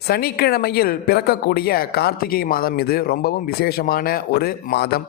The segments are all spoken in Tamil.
சனிக்கிழமையில் பிறக்கக்கூடிய கார்த்திகை மாதம் இது ரொம்பவும் விசேஷமான ஒரு மாதம்.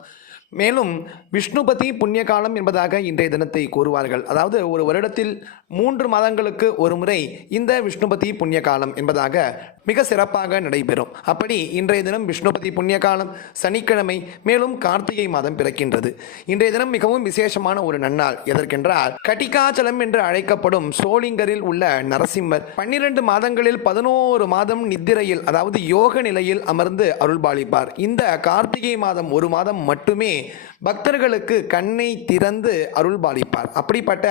மேலும் விஷ்ணுபதி புண்ணிய காலம் என்பதாக இன்றைய தினத்தை கூறுவார்கள். அதாவது ஒரு வருடத்தில் மூன்று மாதங்களுக்கு ஒரு முறை இந்த விஷ்ணுபதி புண்ணிய காலம் என்பதாக மிக சிறப்பாக நடைபெறும். அப்படி இன்றைய தினம் விஷ்ணுபதி புண்ணிய காலம் சனிக்கிழமை மேலும் கார்த்திகை மாதம் பிறக்கின்றது. இன்றைய தினம் மிகவும் விசேஷமான ஒரு நன்னாள் எதற்கென்றால் கட்டிகாச்சலம் என்று அழைக்கப்படும் சோளிங்கரில் உள்ள நரசிம்மர் பன்னிரண்டு மாதங்களில் பதினோரு மாதம் நித்திரையில் அதாவது யோக நிலையில் அமர்ந்து அருள்பாலிப்பார். இந்த கார்த்திகை மாதம் ஒரு மாதம் மட்டுமே பக்தர்களுக்கு கண்ணை திறந்து அருள்பாலிப்பார். அப்படிப்பட்ட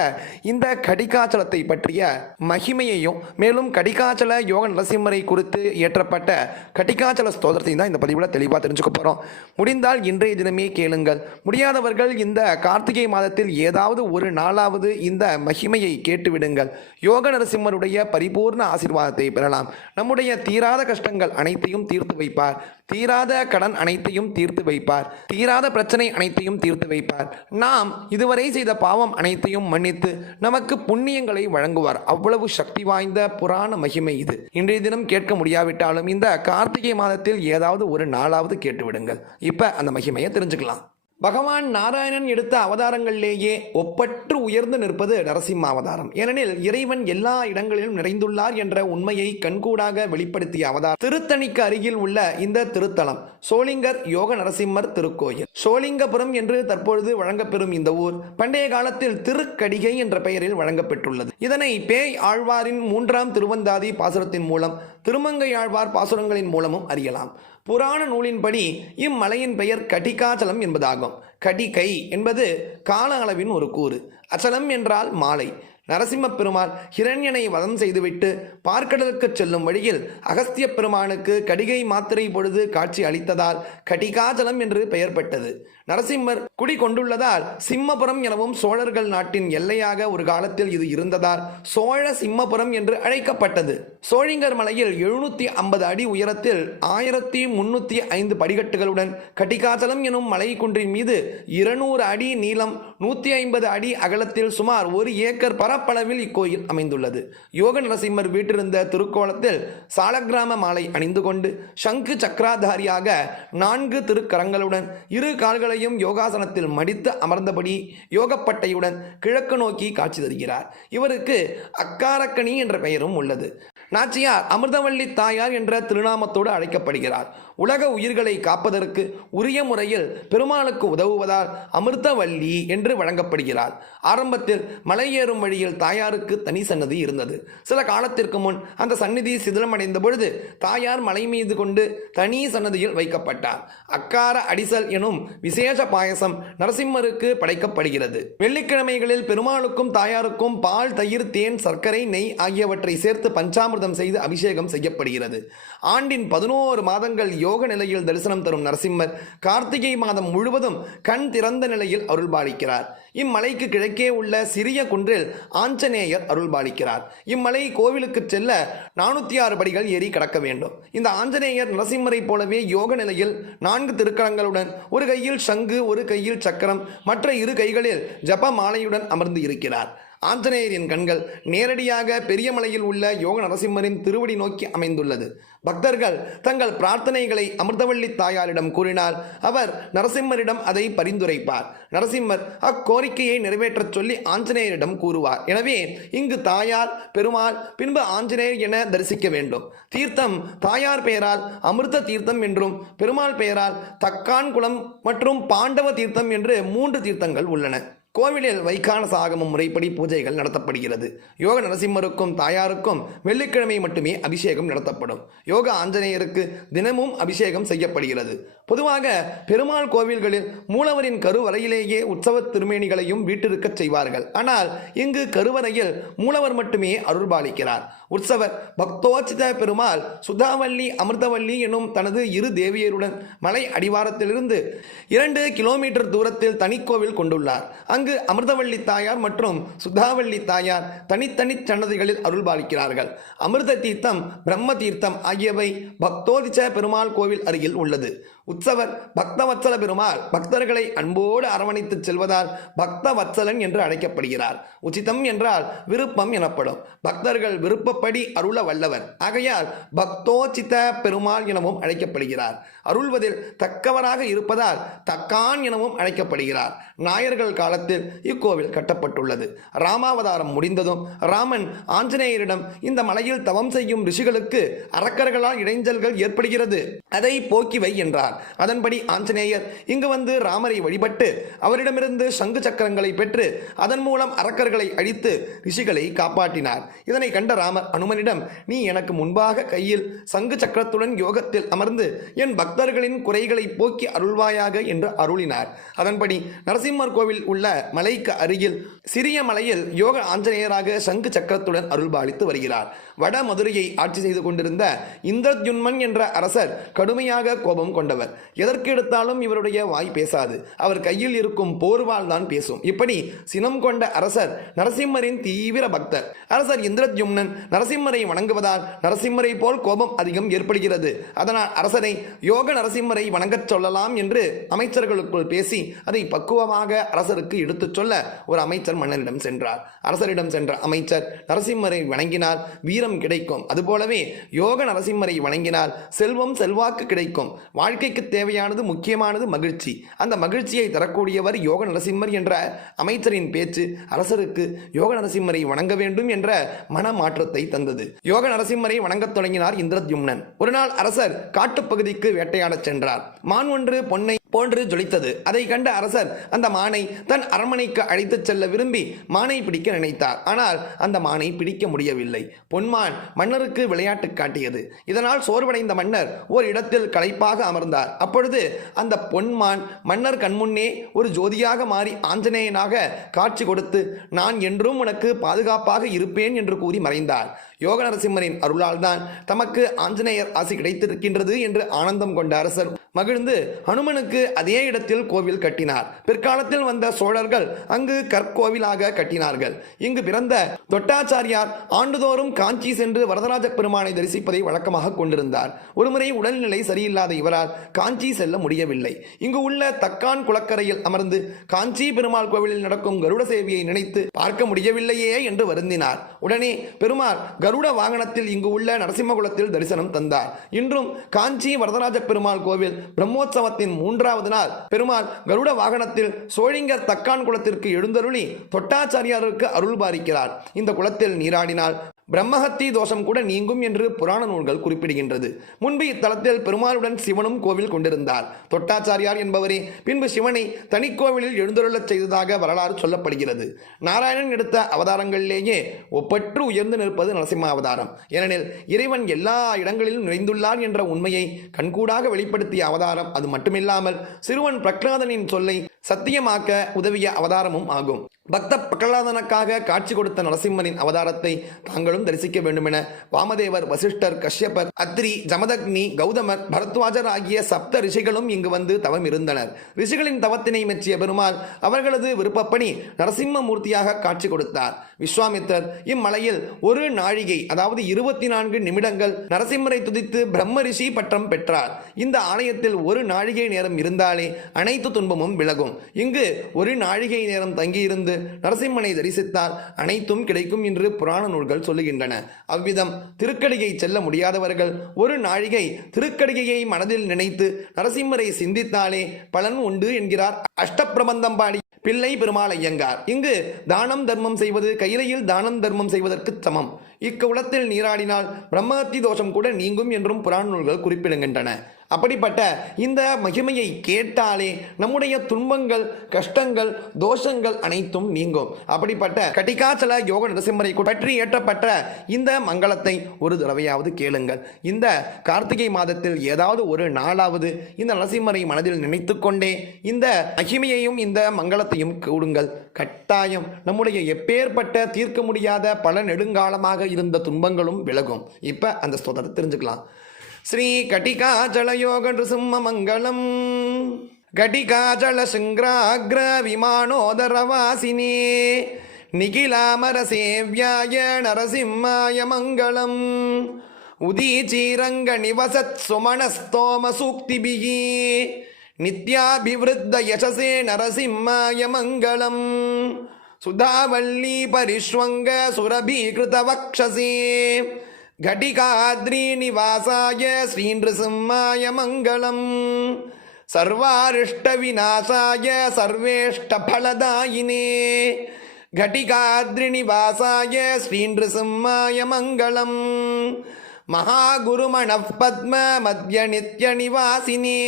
இந்த கடிகாச்சலத்தை பற்றிய மகிமையையும் மேலும் கடிகாச்சல யோக நரசிம்மரை குறித்து இயற்றப்பட்ட கடிகாச்சல ஸ்தோத்திரத்தையும் தான் இந்த பதிவில் தெளிவாக தெரிஞ்சுக்க போகிறோம் முடிந்தால் இன்றைய தினமே கேளுங்கள். முடியாதவர்கள் இந்த கார்த்திகை மாதத்தில் ஏதாவது ஒரு நாளாவது இந்த மகிமையை கேட்டுவிடுங்கள். யோக நரசிம்மருடைய பரிபூர்ண ஆசீர்வாதத்தை பெறலாம். நம்முடைய தீராத கஷ்டங்கள் அனைத்தையும் தீர்த்து வைப்பார். தீராத கடன் அனைத்தையும் தீர்த்து வைப்பார். தீராத பிரச்சனை அனைத்தையும் தீர்த்து வைப்பார். நாம் இதுவரை செய்த பாவம் அனைத்தையும் மன்னித்து நமக்கு புண்ணியங்களை வழங்குவார். அவ்வளவு சக்தி வாய்ந்த புராண மகிமை இது. இன்றைய தினம் கேட்க முடியாவிட்டாலும் இந்த கார்த்திகை மாதத்தில் ஏதாவது ஒரு நாளாவது கேட்டுவிடுங்கள். இப்ப அந்த மகிமையை தெரிஞ்சுக்கலாம். பகவான் நாராயணன் எடுத்த அவதாரங்களிலேயே ஒப்பற்று உயர்ந்து நிற்பது நரசிம்ம அவதாரம். ஏனெனில் இறைவன் எல்லா இடங்களிலும் நிறைந்துள்ளார் என்ற உண்மையை கண்கூடாக வெளிப்படுத்திய அவதாரம். திருத்தணிக்கு அருகில் உள்ள இந்த திருத்தலம் சோளிங்கர் யோக நரசிம்மர் திருக்கோயில். சோளிங்கபுரம் என்று தற்பொழுது வழங்கப்பெறும் இந்த ஊர் பண்டைய காலத்தில் திருக்கடிகை என்ற பெயரில் வழங்கப்பெற்றுள்ளது. இதனை பேய் ஆழ்வாரின் மூன்றாம் திருவந்தாதி பாசுரத்தின் மூலம் திருமங்கையாழ்வார் பாசுரங்களின் மூலமும் அறியலாம். புராண நூலின்படி இம்மலையின் பெயர் கடிகாச்சலம் என்பதாகும். கடிகை என்பது கால அளவின் ஒரு கூறு. அச்சலம் என்றால் மாலை. நரசிம்ம பெருமாள் ஹிரண்யனை வதம் செய்துவிட்டு பார்க்கடலுக்கு செல்லும் வழியில் அகஸ்திய பெருமானுக்கு கடிகை மாத்திரை பொழுது காட்சி அளித்ததால் கடிகாச்சலம் என்று பெயர் பெற்றது நரசிம்மர் குடி கொண்டுள்ளதால் சிம்மபுரம் எனவும் சோழர்கள் நாட்டின் எல்லையாக ஒரு காலத்தில் இது இருந்ததால் சோழ சிம்மபுரம் என்று அழைக்கப்பட்டது. சோழிங்கர் மலையில் எழுநூத்தி ஐம்பது அடி உயரத்தில் ஆயிரத்தி முன்னூத்தி ஐந்து படிக்கட்டுகளுடன் கட்டிகாச்சலம் எனும் மலை குன்றின் மீது இருநூறு அடி நீளம் நூத்தி ஐம்பது அடி அகலத்தில் சுமார் ஒரு ஏக்கர் பரப்பளவில் இக்கோயில் அமைந்துள்ளது. யோக நரசிம்மர் வீட்டிருந்த திருக்கோலத்தில் சாலக்கிராம மாலை அணிந்து கொண்டு சங்கு சக்கராதாரியாக நான்கு திருக்கரங்களுடன் இரு கால்களை கால்களையும் யோகாசனத்தில் மடித்து அமர்ந்தபடி யோகப்பட்டையுடன் கிழக்கு நோக்கி காட்சி தருகிறார். இவருக்கு அக்காரக்கணி என்ற பெயரும் உள்ளது. நாச்சியார் அமிர்தவள்ளி தாயார் என்ற திருநாமத்தோடு அழைக்கப்படுகிறார். உலக உயிர்களை காப்பதற்கு உரிய முறையில் பெருமாளுக்கு உதவுவதால் அமிர்தவல்லி என்று வழங்கப்படுகிறார். ஆரம்பத்தில் மலையேறும் வழியில் தாயாருக்கு தனி சன்னதி இருந்தது. சில காலத்திற்கு முன் அந்த சந்நிதி சிதிலமடைந்த பொழுது தாயார் மலை மீது கொண்டு தனி சன்னதியில் வைக்கப்பட்டார். அக்கார அடிசல் எனும் விசேஷ பாயசம் நரசிம்மருக்கு படைக்கப்படுகிறது. வெள்ளிக்கிழமைகளில் பெருமாளுக்கும் தாயாருக்கும் பால் தயிர் தேன் சர்க்கரை நெய் ஆகியவற்றை சேர்த்து பஞ்சாமிர்தம் செய்து அபிஷேகம் செய்யப்படுகிறது. ஆண்டின் பதினோரு மாதங்கள் யோ யோக நிலையில் தரிசனம் தரும் நரசிம்மர் கார்த்திகை மாதம் முழுவதும் கண் திறந்த நிலையில் அருள்பாலிக்கிறார். இம்மலைக்கு கிழக்கே உள்ள சிறிய குன்றில் ஆஞ்சநேயர் அருள்பாலிக்கிறார். இம்மலை கோவிலுக்கு செல்ல நானூற்றி ஆறு படிகள் ஏறி கடக்க வேண்டும். இந்த ஆஞ்சநேயர் நரசிம்மரை போலவே யோக நிலையில் நான்கு திருக்கரங்களுடன் ஒரு கையில் சங்கு ஒரு கையில் சக்கரம் மற்ற இரு கைகளில் ஜப மாலையுடன் அமர்ந்து இருக்கிறார். ஆஞ்சநேயரின் கண்கள் நேரடியாக பெரியமலையில் உள்ள யோக நரசிம்மரின் திருவடி நோக்கி அமைந்துள்ளது. பக்தர்கள் தங்கள் பிரார்த்தனைகளை அமிர்தவள்ளி தாயாரிடம் கூறினால் அவர் நரசிம்மரிடம் அதை பரிந்துரைப்பார். நரசிம்மர் அக்கோரிக்கையை நிறைவேற்றச் சொல்லி ஆஞ்சநேயரிடம் கூறுவார். எனவே இங்கு தாயார் பெருமாள் பின்பு ஆஞ்சநேயர் என தரிசிக்க வேண்டும். தீர்த்தம் தாயார் பெயரால் அமிர்த தீர்த்தம் என்றும் பெருமாள் பெயரால் தக்கான் குளம் மற்றும் பாண்டவ தீர்த்தம் என்று மூன்று தீர்த்தங்கள் உள்ளன. கோவிலில் வைகான சாகமும் முறைப்படி பூஜைகள் நடத்தப்படுகிறது. யோக நரசிம்மருக்கும் தாயாருக்கும் வெள்ளிக்கிழமை மட்டுமே அபிஷேகம் நடத்தப்படும். யோக ஆஞ்சநேயருக்கு தினமும் அபிஷேகம் செய்யப்படுகிறது. பொதுவாக பெருமாள் கோவில்களில் மூலவரின் கருவறையிலேயே உற்சவ திருமேனிகளையும் வீட்டிருக்கச் செய்வார்கள். ஆனால் இங்கு கருவறையில் மூலவர் மட்டுமே அருள்பாலிக்கிறார் உற்சவர் பக்தோச்சித பெருமாள் சுதாவல்லி அமிர்தவல்லி எனும் தனது இரு தேவியருடன் மலை அடிவாரத்திலிருந்து இரண்டு கிலோமீட்டர் தூரத்தில் தனிக்கோவில் கொண்டுள்ளார். அங்கு அமிர்தவள்ளி தாயார் மற்றும் சுதாவள்ளி தாயார் தனித்தனி சன்னதிகளில் அருள் பாலிக்கிறார்கள் அமிர்த தீர்த்தம் பிரம்ம தீர்த்தம் ஆகியவை பக்தோதிச்ச பெருமாள் கோவில் அருகில் உள்ளது. உற்சவர் பக்தவத்சல பெருமாள் பக்தர்களை அன்போடு அரவணைத்துச் செல்வதால் பக்தவத்சலன் என்று அழைக்கப்படுகிறார். உச்சிதம் என்றால் விருப்பம் எனப்படும். பக்தர்கள் விருப்பப்படி அருள வல்லவர். ஆகையால் பக்தோச்சித பெருமாள் எனவும் அழைக்கப்படுகிறார். அருள்வதில் தக்கவராக இருப்பதால் தக்கான் எனவும் அழைக்கப்படுகிறார். நாயர்கள் காலத்தில் இக்கோவில் கட்டப்பட்டுள்ளது. ராமாவதாரம் முடிந்ததும் ராமன் ஆஞ்சநேயரிடம் இந்த மலையில் தவம் செய்யும் ரிஷிகளுக்கு அரக்கர்களால் இடைஞ்சல்கள் ஏற்படுகிறது. அதை போக்கி வை என்றார். அதன்படி ஆஞ்சநேயர் இங்கு வந்து ராமரை வழிபட்டு அவரிடமிருந்து சங்கு சக்கரங்களை பெற்று அதன் மூலம் அரக்கர்களை அழித்து ரிஷிகளை காப்பாற்றினார். இதனை கண்ட ராமர் அனுமனிடம் நீ எனக்கு முன்பாக கையில் சங்கு சக்கரத்துடன் யோகத்தில் அமர்ந்து என் பக்தர்களின் குறைகளை போக்கி அருள்வாயாக என்று அருளினார். அதன்படி நரசிம்மர் கோவில் உள்ள மலைக்கு அருகில் சிறிய மலையில் யோக ஆஞ்சநேயராக சங்கு சக்கரத்துடன் அருள்பாலித்து வருகிறார். வட மதுரையை ஆட்சி செய்து கொண்டிருந்த இந்திரத்யுன்மன் என்ற அரசர் கடுமையாக கோபம் கொண்டவர். எதற்கு எடுத்தாலும் இவருடைய வாய் பேசாது. அவர் கையில் இருக்கும் போர்வால் தான் பேசும். இப்படி சினம் கொண்ட அரசர் நரசிம்மரின் தீவிர பக்தர். அரசர் இந்திரத்யும்னன் நரசிம்மரை வணங்குவதால் நரசிம்மரை போல் கோபம் அதிகம் ஏற்படுகிறது. அதனால் அரசரை யோக நரசிம்மரை வணங்கச் சொல்லலாம் என்று அமைச்சர்களுக்குள் பேசி அதை பக்குவமாக அரசருக்கு எடுத்துச் சொல்ல ஒரு அமைச்சர் மன்னரிடம் சென்றார். அரசரிடம் சென்ற அமைச்சர் நரசிம்மரை வணங்கினால் வீரம் கிடைக்கும். அதுபோலவே யோக நரசிம்மரை வணங்கினால் செல்வம் செல்வாக்கு கிடைக்கும். வாழ்க்கை வாழ்க்கைக்கு தேவையானது முக்கியமானது மகிழ்ச்சி. அந்த மகிழ்ச்சியை தரக்கூடியவர் யோக நரசிம்மர் என்ற அமைச்சரின் பேச்சு அரசருக்கு யோக நரசிம்மரை வணங்க வேண்டும் என்ற மனமாற்றத்தை தந்தது. யோக நரசிம்மரை வணங்கத் தொடங்கினார் இந்திரத்யும்னன். ஒரு நாள் அரசர் காட்டுப்பகுதிக்கு வேட்டையாடச் சென்றார். மான் ஒன்று பொன்னை போன்று ஜொலித்தது. அதை கண்ட அரசர் அந்த மானை தன் அரண்மனைக்கு அழைத்துச் செல்ல விரும்பி மானை பிடிக்க நினைத்தார். ஆனால் அந்த மானை பிடிக்க முடியவில்லை. பொன்மான் மன்னருக்கு விளையாட்டு காட்டியது. இதனால் சோர்வடைந்த மன்னர் ஒரு இடத்தில் களைப்பாக அமர்ந்தார். அப்பொழுது அந்த பொன்மான் மன்னர் கண்முன்னே ஒரு ஜோதியாக மாறி ஆஞ்சநேயனாக காட்சி கொடுத்து நான் என்றும் உனக்கு பாதுகாப்பாக இருப்பேன் என்று கூறி மறைந்தார். யோக நரசிம்மரின் அருளால் தான் தமக்கு ஆஞ்சநேயர் ஆசி கிடைத்திருக்கின்றது என்று ஆனந்தம் கொண்ட அரசர் மகிழ்ந்து ஹனுமனுக்கு அதே இடத்தில் கோவில் கட்டினார். பிற்காலத்தில் வந்த சோழர்கள் அங்கு கற்கோவிலாக கட்டினார்கள். இங்கு பிறந்த தொட்டாச்சாரியார் ஆண்டுதோறும் காஞ்சி சென்று வரதராஜ பெருமானை தரிசிப்பதை வழக்கமாக கொண்டிருந்தார். ஒருமுறை உடல்நிலை சரியில்லாத இவரால் காஞ்சி செல்ல முடியவில்லை. இங்கு உள்ள தக்கான் குளக்கரையில் அமர்ந்து காஞ்சி பெருமாள் கோவிலில் நடக்கும் கருட சேவையை நினைத்து பார்க்க முடியவில்லையே என்று வருந்தினார். உடனே பெருமாள் கருட வாகனத்தில் இங்கு உள்ள நரசிம்மகுலத்தில் தரிசனம் தந்தார். இன்றும் காஞ்சி வரதராஜ பெருமாள் கோவில் பிரம்மோற்சவத்தின் மூன்றாவது நாள் பெருமாள் கருட வாகனத்தில் சோழிங்கர் தக்கான் குளத்திற்கு எழுந்தருளி தொட்டாச்சாரியாருக்கு அருள் பாரிக்கிறார். இந்த குளத்தில் நீராடினால் பிரம்மஹத்தி தோஷம் கூட நீங்கும் என்று புராண நூல்கள் குறிப்பிடுகின்றது. முன்பு இத்தலத்தில் பெருமாளுடன் சிவனும் கோவில் கொண்டிருந்தார். தொட்டாச்சாரியார் என்பவரே பின்பு சிவனை தனிக்கோவிலில் எழுந்தருளச் செய்ததாக வரலாறு சொல்லப்படுகிறது. நாராயணன் எடுத்த அவதாரங்களிலேயே ஒப்பற்று உயர்ந்து நிற்பது நரசிம்ம அவதாரம். ஏனெனில் இறைவன் எல்லா இடங்களிலும் நிறைந்துள்ளார் என்ற உண்மையை கண்கூடாக வெளிப்படுத்திய அவதாரம் அது மட்டுமில்லாமல் சிறுவன் பிரக்லாதனின் சொல்லை சத்தியமாக்க உதவிய அவதாரமும் ஆகும். பக்த பிரகலாதனுக்காக காட்சி கொடுத்த நரசிம்மனின் அவதாரத்தை தாங்களும் தரிசிக்க வேண்டுமென வாமதேவர் வசிஷ்டர் கஷ்யபர் அத்ரி ஜமதக்னி கௌதமர் பரத்வாஜர் ஆகிய சப்த ரிஷிகளும் இங்கு வந்து தவம் இருந்தனர். ரிஷிகளின் தவத்தினை மெச்சிய பெருமாள் அவர்களது விருப்பப்படி நரசிம்ம மூர்த்தியாக காட்சி கொடுத்தார். விஸ்வாமித்ரர் இம்மலையில் ஒரு நாழிகை அதாவது இருபத்தி நான்கு நிமிடங்கள் நரசிம்மரை துதித்து பிரம்ம ரிஷி பட்டம் பெற்றார். இந்த ஆலயத்தில் ஒரு நாழிகை நேரம் இருந்தாலே அனைத்து துன்பமும் விலகும். இங்கு ஒரு நாழிகை நேரம் தங்கியிருந்து நரசிம்மனை தரிசித்தால் அனைத்தும் கிடைக்கும் என்று புராண நூல்கள் சொல்லுகின்றன. அவ்விதம் திருக்கடிகை செல்ல முடியாதவர்கள் ஒரு நாழிகை திருக்கடிகையை மனதில் நினைத்து நரசிம்மரை சிந்தித்தாலே பலன் உண்டு என்கிறார் அஷ்டப்பிரபந்தம் பாடி பிள்ளை பெருமாள் ஐயங்கார். இங்கு தானம் தர்மம் செய்வது கையிலையில் தானம் தர்மம் செய்வதற்கு சமம். இக்குளத்தில் நீராடினால் பிரம்மஹத்தி தோஷம் கூட நீங்கும் என்றும் புராண நூல்கள் குறிப்பிடுகின்றன. அப்படிப்பட்ட இந்த மகிமையை கேட்டாலே நம்முடைய துன்பங்கள் கஷ்டங்கள் தோஷங்கள் அனைத்தும் நீங்கும். அப்படிப்பட்ட கட்டிகாச்சல யோக நரசிம்மரை பற்றி ஏற்றப்பட்ட இந்த மங்களத்தை ஒரு தடவையாவது கேளுங்கள். இந்த கார்த்திகை மாதத்தில் ஏதாவது ஒரு நாளாவது இந்த நரசிம்மரை மனதில் நினைத்து கொண்டே இந்த மகிமையையும் இந்த மங்களத்தையும் கூடுங்கள். கட்டாயம் நம்முடைய எப்பேற்பட்ட தீர்க்க முடியாத பல நெடுங்காலமாக இருந்த துன்பங்களும் விலகும். இப்போ அந்த ஸ்தோத்திரத்தை தெரிஞ்சுக்கலாம். श्रीकटिकाचलयोगनृसिंहमङ्गलम् घटिकाचलशृङ्ग्राग्रविमानोदरवासिने निखिलामरसेव्याय नरसिंहाय मङ्गलम् उदीचीरङ्गनिवसत्सुमणस्तोमसूक्तिभिः नित्याभिवृद्धयशसे नरसिंहाय मङ्गलम् सुधावल्लीपरिष्वङ्गसुरभीकृतवक्षसे घटिकाद्रीनिवासाय श्रीनृसिंहाय मङ्गलम् सर्वारिष्टविनाशाय सर्वेष्टफलदायिने घटिकाद्रिनिवासाय श्रीनृसिंहाय मङ्गलम् महागुरुमणः पद्ममद्यनित्यनिवासिने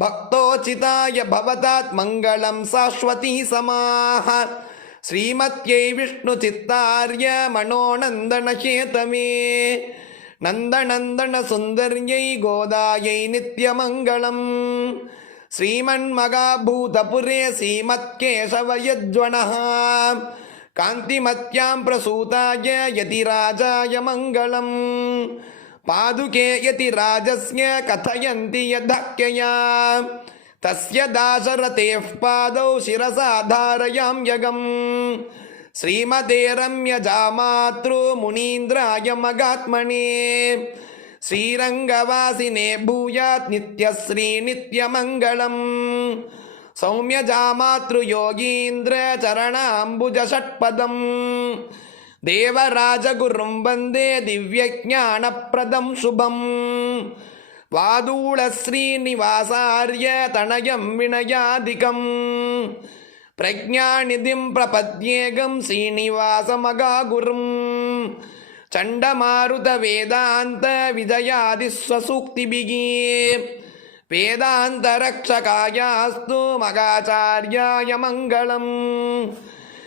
भक्तोचिताय भवतात् मङ्गलं शाश्वती समाः श्रीमत्यै विष्णुचित्तार्य मनोनन्दनहेतमे नन्दनन्दनसुन्दर्यै गोदायै नित्यमङ्गलम् श्रीमन्मगाभूतपुरे श्रीमत्केशवयज्वनः कान्तिमत्यां प्रसूताय यतिराजाय मङ्गलम् पादुके यतिराजस्य कथयन्ति यद्धक्यया तस्य दाशरथेः पादौ शिरसा धारयाम्यगम् श्रीमते रम्यजामातृमुनीन्द्राय मगात्मने श्रीरङ्गवासिने भूयात् नित्यश्रीनित्यमङ्गलम् सौम्यजामातृयोगीन्द्रचरणाम्बुजषट्पदम् देवराजगुरुं वन्दे दिव्यज्ञानप्रदं शुभम् வாதூளஸ்ரீநிவாசாரிய தனயம் வினயாதிகம். பிரஜாநிதிம் பிரபத்யேகம் ஸ்ரீனிவாசமகாகுரும் சண்டமாருத வேதாந்த விஜயாதிஸ்வசூக்திபிக. வேதாந்தரக்ஷகாயாஸ்து மகாச்சாரியாய மங்களம்.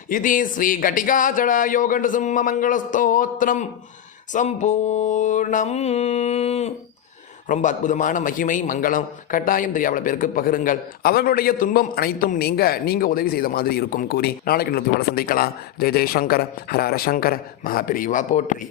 இது ஸ்ரீகட்டிகாச்சலயோகண்டசிம்மமங்களஸ்தோத்திரம் சம்பூர்ணம். ரொம்ப அற்புதமான மகிமை மங்களம் கட்டாயம் தெரியாத பேருக்கு பகிருங்கள். அவர்களுடைய துன்பம் அனைத்தும் நீங்க நீங்க உதவி செய்த மாதிரி இருக்கும் கூறி நாளைக்கு நிறுத்தி சந்திக்கலாம். ஜெய் ஜெய்சங்கர ஹர ஹர சங்கர மகாபிரிவா போற்றி.